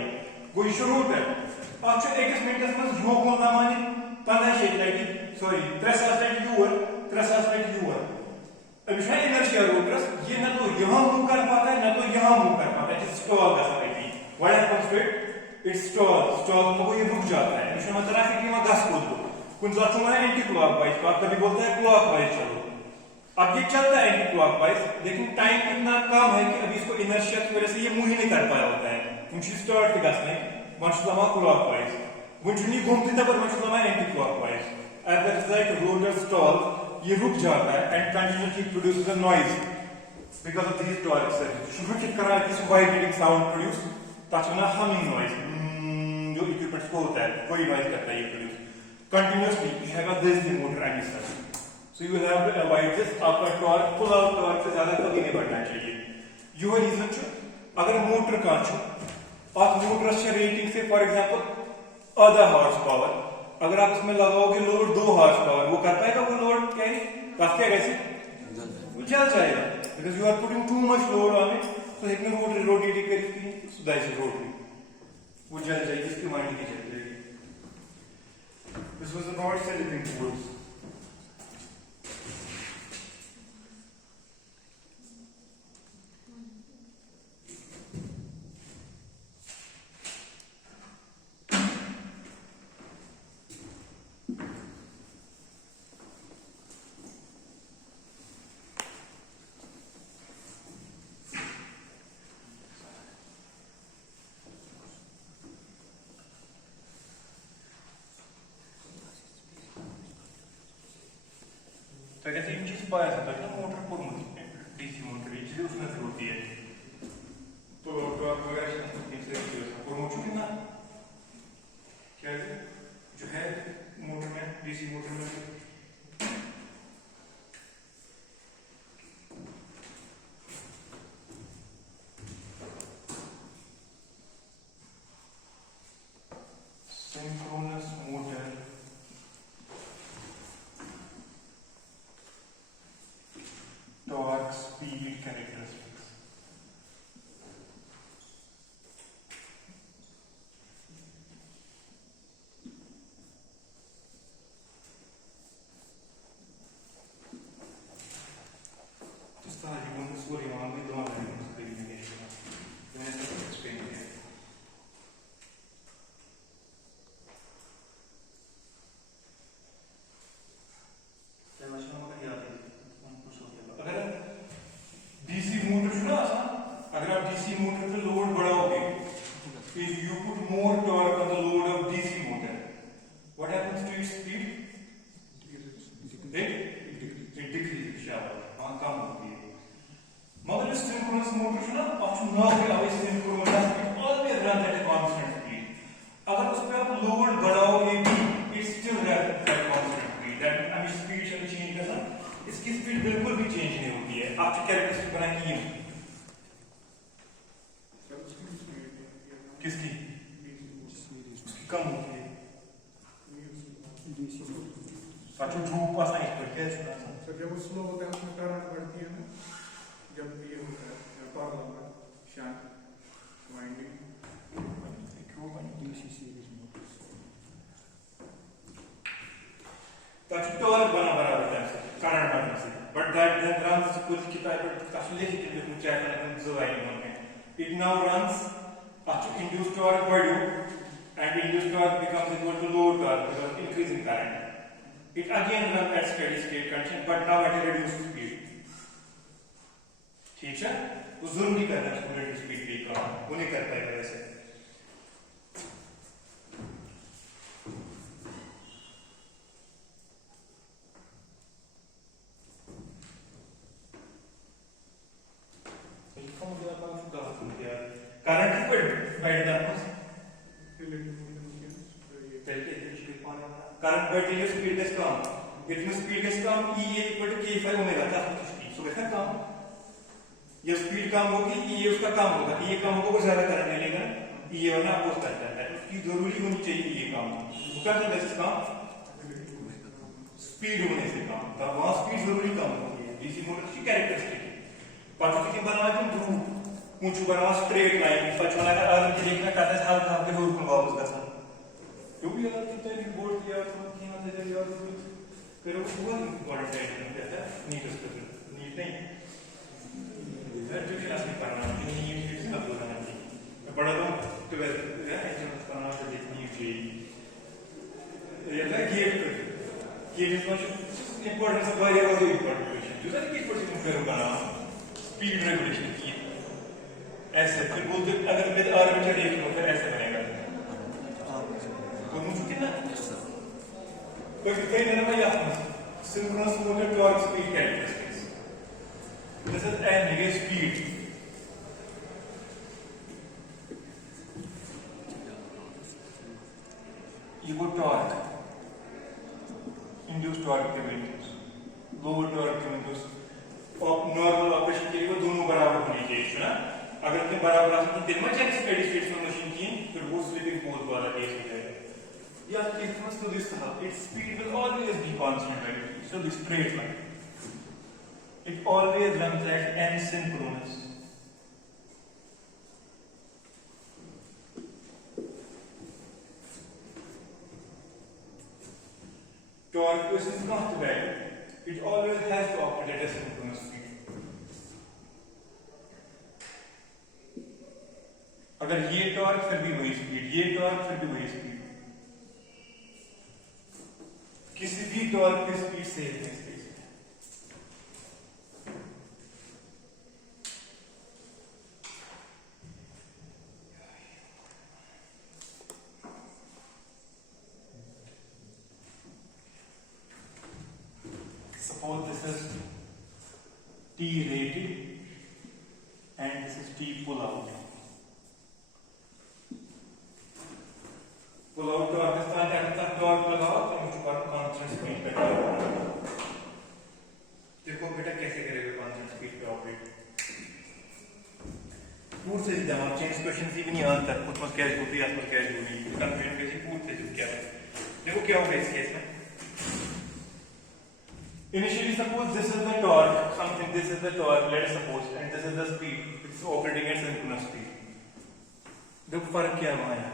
वो रोटर आप 1 मिनट में योग होना माने 15 सॉरी 3 यूर 3 यूर। अब इनर्शिया रोटर्स ये ना तो यहां मूव कर पाता है, ना तो यहां मूव कर पाता है, इट स्टॉल गसा है। What happens to it stall तो ये रुक जाता है। इसमें मतलब है कि मैं गस को दो कुछ जाता है एंटी क्लॉकवाइज, तो आप कभी बोलते हैं क्लॉकवाइज चलो। अब ये चलता है एंटी क्लॉकवाइज, लेकिन टाइम इतना कम है कि अभी इसको इनर्शिया की वजह से ये मूव ही नहीं कर पाया होता है। मुझे स्टार्ट गस नहीं मनशुलमा क्लॉकवाइज मुझे घूमती था पर मनशुलमा anti clockwise. At the result rotor stall, ये रुक जाता है and continuously produces a noise because of this torque circuit. शुरू कित करा किस वाइब्रेटिंग साउंड प्रोड्यूस, ताकि हमिंग नॉइज जो इक्विपमेंट्स को होता है कोई नॉइज करता है ये produce continuously. You have a this motor and this, so you have to avoid this. आपका टॉर्क पुल आउट टॉर्क से ज्यादा कभी नहीं बढ़ना चाहिए। यो रीजन छ अगर मोटर का छ आप मोटर से रेटिंग से फॉर एग्जांपल आधा हॉर्स पावर, अगर आप इसमें लगाओगे लोड 2 हॉर्स पावर, वो कर पाएगा वो लोड कैरी? काफी कैसे वो जल जाएगा, because you are putting too much load on it. तो एक में रोटर रोटेट करेगी, सो दैट इज रोटरी, वो जल जाएगी, इसकी माइंड की जल जाएगी। This was about slipping poles. तो कैसे इन चीज पाया जाता है ना मोटर को डीसी मोटर ये चीजें उसमें से होती है। तो आप वगैरह से और मोटर ना क्या है जो है मोटर में डीसी मोटर में synchronous motor torque speed characteristics. Just thought you want this story on with the one I was explaining again. Then I started explaining it. DC motor ना अगर आप डीसी मोटर पे load बढ़ाओगे, if you put more torque on the load of DC motor, what happens to its speed? It decreases शाबाश, कम होती है। मगर जो synchronous motor ना आप ना के away synchronous speed always run at a constant speed. अगर उस पे आप लोड बढ़ाओगे भी it still runs at a constant speed. That अभी स्पीड से चेंज करना, इसकी स्पीड बिल्कुल भी चेंज नहीं होती है। आपकी कैरेक्टरिस्टिक बना की है किसकी? उसकी कम होती है। साचो ड्रूप पास नहीं पर क्या सुना था? सर जब वो स्लो होता है उसमें करंट बढ़ती है ना, जब ये होता है टॉर्क होता है शांत वाइंडिंग क्यों बनी डीसी सीरीज मोटर्स? ताकि टॉर्क बना बराबर है करंट बनने से, but that then runs कुछ की टाइप ताकि लेके के लिए चेक करना जो आई है। It now runs after induced torque value, and induced torque becomes equal to load torque because increasing current. It again runs at steady state condition, but now at a reduced speed. ठीक है? तो जरूरी करना है उसको reduced speed पे काम, वो नहीं कर पाएगा वैसे। Como que vai para current की बैठ दैट करंट बैठ ये स्पीड गस कम इतनी स्पीड गस कम e equal to k phi omega था सो कैसा कम ये स्पीड कम होगी e उसका कम होगा e कम होगा वो ज्यादा करंट मिलेगा e वरना अपोज करता है उसकी जरूरी होनी चाहिए e कम उसका तो बेसिस कम स्पीड होने से कम तब वहां स्पीड जरूरी कम होती है डीसी मोटर की कैरेक्टरिस्टिक पद्धति बनावा तुम ध्रुव ऊंचू बनावा स्ट्रेट लाइन पछवाना का अर्थ देखना करता है हल्का हल्का दूर को वापस करना जो भी अगर तुम तेरी बोर्ड या तुम कीना दे दे यार फिर वो बहुत इंपॉर्टेंट है कहता है नीट उसको नीट नहीं जो क्लास में पढ़ना नीट इसका बोलना नहीं मैं पढ़ा तो 12 है ऐसे मत करना तो जितनी चाहिए ये था ये discussion importance of variable important question जो है कि क्वेश्चन फिर बना स्पीड रेगुलेशन की ऐसे फिर बोलते अगर मैं आर्बिट्ररी एक लो फिर ऐसे बनेगा तो मुझे कितना कोई कहीं ना मैं याद synchronous motor torque speed characteristics this is an negative speed ये वो टॉर्क इंड्यूस्ड टॉर्क के वैल्यूज लोअर टॉर्क के वैल्यूज नॉर्मल ऑपरेशन के लिए वो दोनों बराबर होनी चाहिए ना अगर तुम बराबर आ सकते दिन में चेक स्टेडी स्टेट में मशीन की फिर वो स्लिपिंग मोड वाला केस हो जाएगा या केस मस्ट तो दिस था its speed will always be constant right so the straight line it always runs at n synchronous torque is not value it always has to operate at a synchronous speed अगर ये torque फिर भी वही speed ये torque फिर भी वही speed किसी भी टॉर्क की स्पीड से है suppose this is T rated and this is T pull out torque इस तरह का टॉर्क लगाओ तो मुझे पर कांस्टेंट स्पीड पे देखो बेटा कैसे करेगा कांस्टेंट स्पीड पे ऑपरेट पूर से जमा चेंज क्वेश्चन ही भी नहीं आता खुद में कैश होती है आसपास कैश होगी कंफ्यूजन कैसे पूर से क्या है देखो क्या होगा इस केस में Initially, suppose this is the torque, something, this is the torque, let us suppose, and this is the speed, it's operating at synchronous speed. The फर्क क्या हुआ है?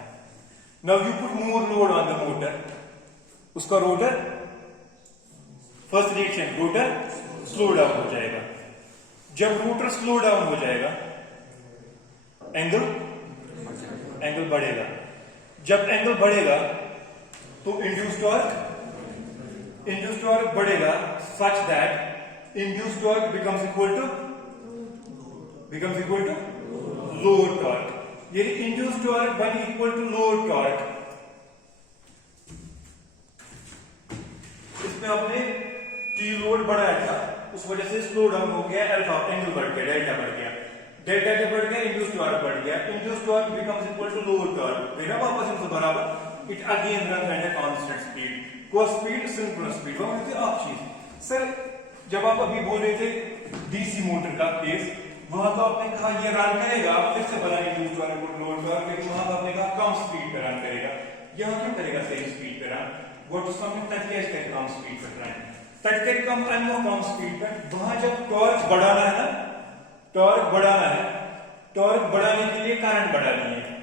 Now you put more load on the motor. उसका rotor, first reaction, rotor slow down हो जाएगा. जब rotor slow down हो जाएगा, angle बढ़ेगा. जब angle बढ़ेगा, तो induced torque बढ़ेगा such that induced torque becomes equal to load torque. यदि induced torque बन equal to load torque, इसमें आपने T लोड बढ़ाया था, उस वजह से स्लो डाउन हो गया, अल्फा एंगल बढ़ गया, डेल्टा बढ़ गया, डेल्टा क्या बढ़ गया, induced torque बढ़ गया, induced torque becomes equal to load torque. फिर वापस इनसे बराबर, it again runs at a constant speed. को स्पीड सिंक्रोनस स्पीड वो होती है आप चीज सर जब आप अभी बोल रहे थे डीसी मोटर का केस वहां तो आपने कहा ये रन करेगा फिर से बनाएंगे इंड्यूस्ड टॉर्क को लोड टॉर्क लेकिन वहां तो आपने कहा कम स्पीड पे रन करेगा यहां क्यों करेगा सेम स्पीड पे run what is something that कैज के कम स्पीड पे रन दैट कैन कम एंड कम स्पीड पे वहां जब टॉर्क बढ़ाना है ना टॉर्क बढ़ाने के लिए करंट बढ़ानी है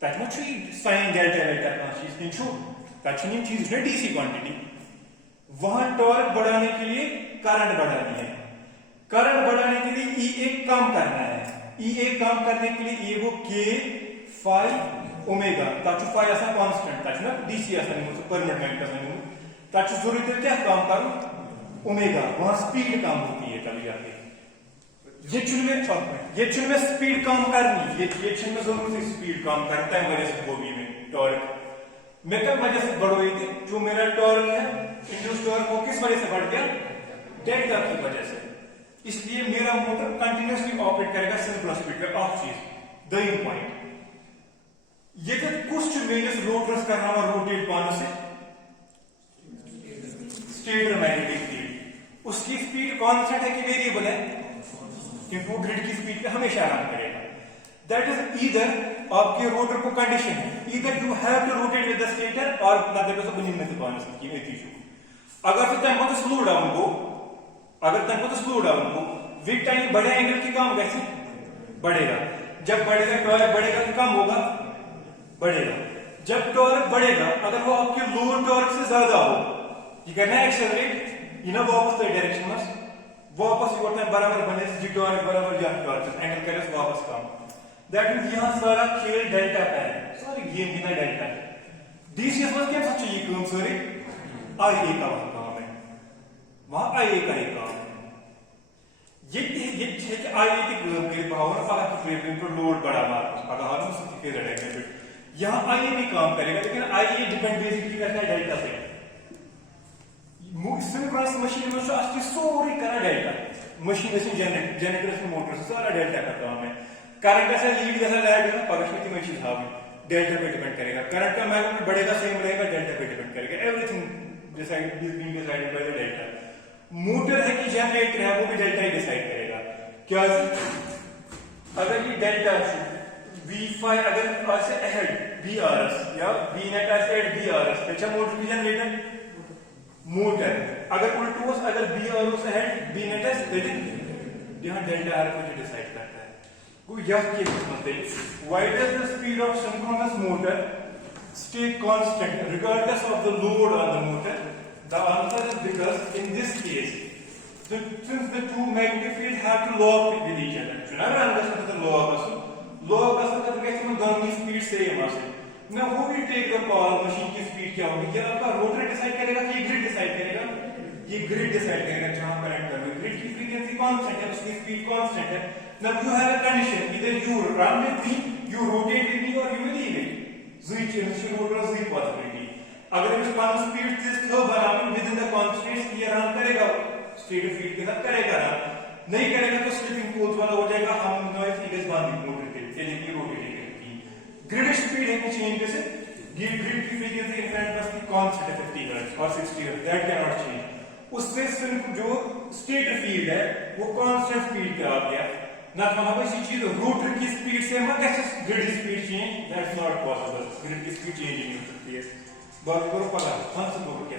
that much sine delta delta का चीज नहीं छो कचनी चीज है डीसी क्वांटिटी वहां टॉर्क बढ़ाने के लिए करंट बढ़ानी है करंट बढ़ाने के लिए E1 कम करना है E1 कम करने के लिए ये वो K phi ओमेगा ताकि phi ऐसा कांस्टेंट ताकि ना डीसी ऐसा नहीं हो परमानेंट मैग्नेट नहीं हो ताकि जरूरत है क्या काम करो ओमेगा वहां स्पीड कम होती है तभी आके ये चुन में स्पीड कम करनी ये चुन में जरूर से स्पीड कम करता है वजह से वो भी में टॉर्क मैं कब वजह से बढ़ रही थी जो मेरा टॉर्क है इंड्यूस्ड टॉर्क वो किस वजह से बढ़ गया डेल्टा की वजह से इसलिए मेरा मोटर कंटिन्यूसली ऑपरेट करेगा सिंक्रोनस स्पीड पे। ऑफ चीज दोयम पॉइंट ये कुछ मेस रोटर्स करना रोटेट पाने से स्टेटर मैग्नेटिक फील्ड उसकी स्पीड कांस्टेंट है कि वेरिएबल है, क्योंकि वो ग्रिड की स्पीड पे हमेशा रन करेगा। दैट इज ईदर आपके रोटर को कंडीशन है, either you have to rotate with the stator और मतलब तो बनिम में पाने से की इशू। अगर तो तंको तो स्लो डाउन को विद टाइम बड़े एंगल की काम वैसे बढ़ेगा। जब बढ़ेगा टॉर्क बढ़ेगा तो कम होगा, बढ़ेगा। जब टॉर्क बढ़ेगा अगर वो आपके लोअर टॉर्क से ज्यादा हो, ये करना है एक्सेलरेट इना वापस तो डायरेक्शन में वापस योरता है बराबर बने जी टॉर्क बराबर या टॉर्क एंगल करे वापस कम। दैट मींस यहां सारा खेल डेल्टा पे है, सारी गेम बिना डेल्टा है। डीसीएस में क्या सच ये काम सॉरी आईए का काम है, वहां आईए का ही काम है। ये है कि आईए की काम के पावर अगर फ्रीक्वेंसी पर लोड बढ़ा मार अगर हम उसकी फेजर डायग्राम यहां आईए भी काम करेगा, लेकिन आईए डिपेंड बेसिकली करता है डेल्टा पे। सिंक्रोनस मशीन में असली सोरी करा डेल्टा मशीन से जनरेटर से मोटर से सारा डेल्टा का काम है। करंट ऐसा लीड जैसा लाएगा पगशनी की मशीन हां डेल्टा पे डिपेंड करेगा। करंट का मैग्नेट बढ़ेगा सेम रहेगा, डेल्टा पे डिपेंड करेगा। Everything decide is being decided by the delta. Motor है कि जनरेटर है वो भी डेल्टा ही डिसाइड करेगा। क्या अगर ये डेल्टा V5 अगर ऐसे अहेड BRS या Vnet ऐसे अहेड BRS अच्छा मोटर की जनरेटर मोटर अगर उल्टोस अगर BRS अहेड Vnet ऐसे यहां डेल्टा आर को डिसाइड करता है। को यह केस में why does the speed of synchronous motor stay constant regardless of the load on the motor? The answer is because in this case since the two magnetic fields have to lock with each other so अगर understand the lock का maximum दोनों की speed same है। Now who will take the call machine की speed क्या होगी? क्या आपका रोटर डिसाइड करेगा कि ग्रिड डिसाइड करेगा? ये ग्रिड डिसाइड करेगा जहां करंट कर रही है। ग्रिड की फ्रीक्वेंसी कांस्टेंट है, उसकी स्पीड कांस्टेंट है। Now you have a condition either you run with me, you rotate with me or you will leave it. Zui change rotor zui possibility. अगर इस वन स्पीड से slow बनाने with in the constants ये run करेगा stator field के साथ करेगा ना, नहीं करेगा तो स्लिपिंग पोज वाला हो जाएगा। हम नॉइज इगेस बांध मोटर के यानी कि रोटेट करेगी। ग्रिड स्पीड है कि चेंज कैसे ग्रिड की फ्रीक्वेंसी इनफाइनाइट बस की कांस्टेंट है 50 हर्ट्ज और 60 hertz that can not change. उससे सिर्फ जो स्टेटर फील्ड है वो कांस्टेंट स्पीड पे आ गया ना। मतलब इसी चीज रोटर की स्पीड से मत कैसे grid speed change that's not possible. Grid की स्पीड चेंज नहीं हो सकती है। बात करो पता हम सब क्या